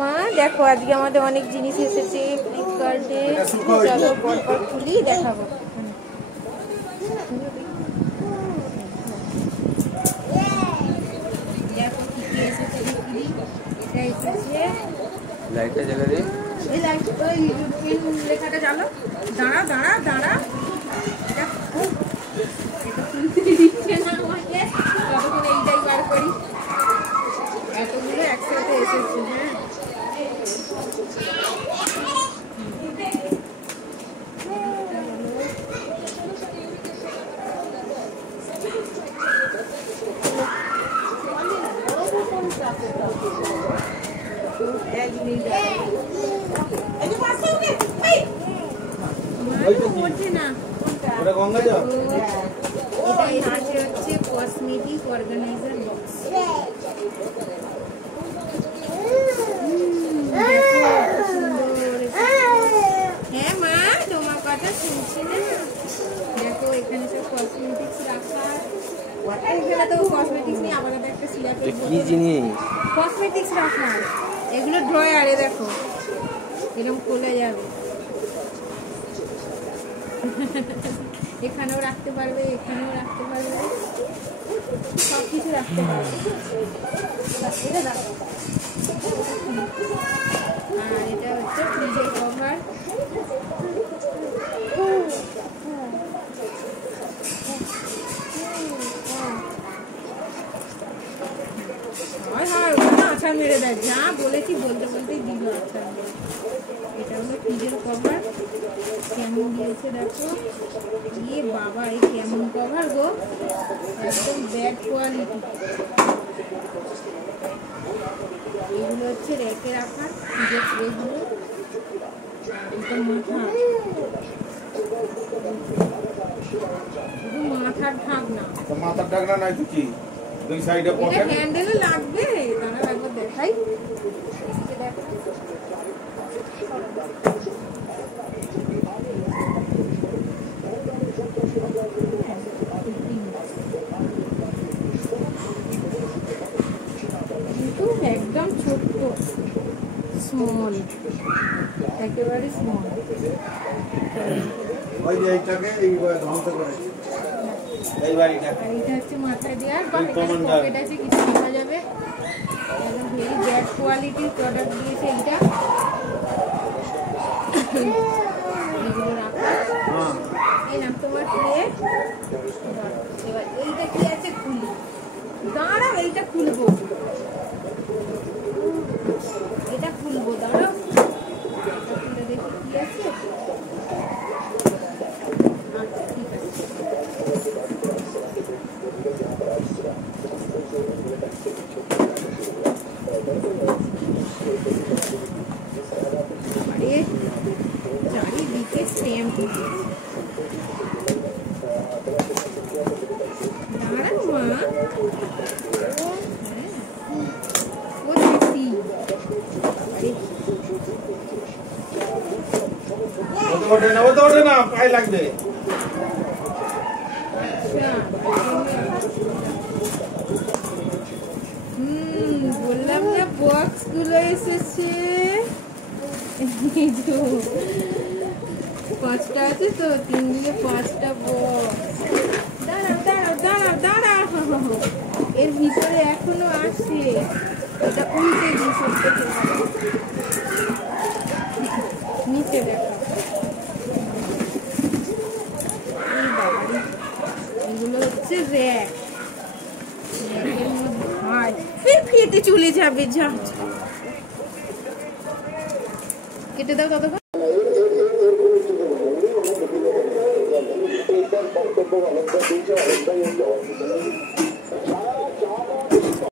মা দেখো আজকে আমাদের অনেক জিনিস এসেছে ফ্লিপকার্টে, চলো পরপর খুলি দেখাবো। দেখো কি কি এসেছে দেখি। এটা এসেছে লাইটটা জ্বালা দে, এই লাইট ওই পিন লেখাটা জ্বালো। দাঁড়া দাঁড়া দাঁড়া, এটা খুলতে দিচ্ছে না আমাকে, ততক্ষণ এইটাই বার করি। এতগুলো একসাথে এসেছে। হ্যাঁ কসমেটিক অর্গানাইজার বক্স। হ্যাঁ মা তোমার কথা শুনছি না। দেখো এখানে সব কসমেটিক্স রাখা, এখানে তো কসমেটিক্স নিয়ে আবার একটা সিরাপ কি জিনিস কসমেটিক্স রাখা, এগুলো ড্রয়ারে দেখো এরকম খোলা যাবে। এখানেও রাখতে পারবে, এখানেও রাখতে পারবে, সব কিছু রাখতে পারবে। আর এটা হচ্ছে ফ্রিজের কভার। আছাড় মেরে দেয়, যা বলেছি বলতে বলতেই দিল আছাড় মেরে। এটা হলো ফ্রিজের কভার, কেমন দিয়েছে দেখো। ইয়ে বাবা, এই কেমন কভার গো, একদম ব্যাড কোয়ালিটি। এগুলো হচ্ছে রেখে রাখার ফ্রিজের ট্রেগুলো। এটা মাথা, শুধু মাথার ঢাকনা, মাথার ঢাকনা নাই তো কি দুই সাইডে পকেট, এটা হ্যান্ডেলে লাগবে। তারা একবার দেখাই, দেখো কিন্তু একদম ছোট্ট, স্মল, একেবারে স্মল। ওই যে এইটাকে এইভাবে ধ্বংস করেছে এই বাড়িটা। এইটা হচ্ছে মাথায় দেওয়ার, বা পকেট আছে, কিছু দেখা যাবে। একদম ভেরি ব্যাড কোয়ালিটির প্রোডাক্ট দিয়েছে এইটা। এগুলো রাখা, এই নাম তোমার প্লেট। এবার এইটা কি আছে খুলি, দাঁড়াও এইটা খুলবো, এটা খুলবো, দাঁড়াও এটা খুলে দেখি কি আছে। আচ্ছা ঠিক আছে, চারিদিকে স্ট্যাম্প। দাঁড়াও মা, ও দেখি ওঠে না পায়ে লাগবে। বললাম না বক্স গুলো এসেছে। পাঁচটা আছে তো, 3 দিকে 5টা বক্স। দাঁড়াও দাঁড়াও দাঁড়াও দাঁড়াও, এর ভিতরে এখনো আছে। এটা উল্টে দিয়েছে, নিচে দেখো। এগুলো হচ্ছে র্যাক, র্যাকের মধ্যে ভাই কেটে চলে যাবে। যা কেটে দাও ততক্ষণ।